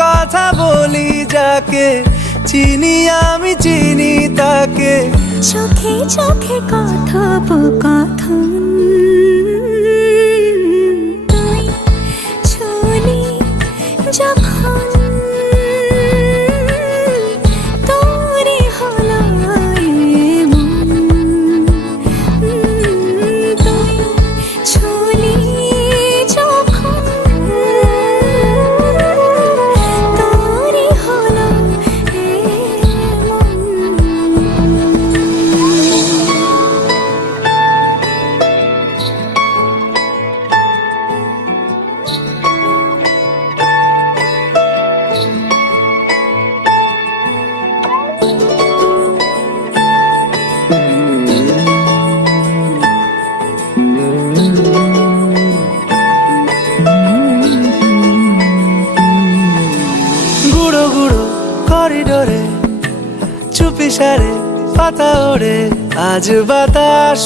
কথা বলি যাকে চিনি আমি চিনি তাকে। চোখে চোখে কথোপকথন, তুই ছুলি যখন তোরই হলো এমন। তুই ছুলি যখন তোরই হলো এমন। গুঁড়ো গুঁড়ো করিডোরে চুপি সারে পাতা ওড়ে, আজ বাতাস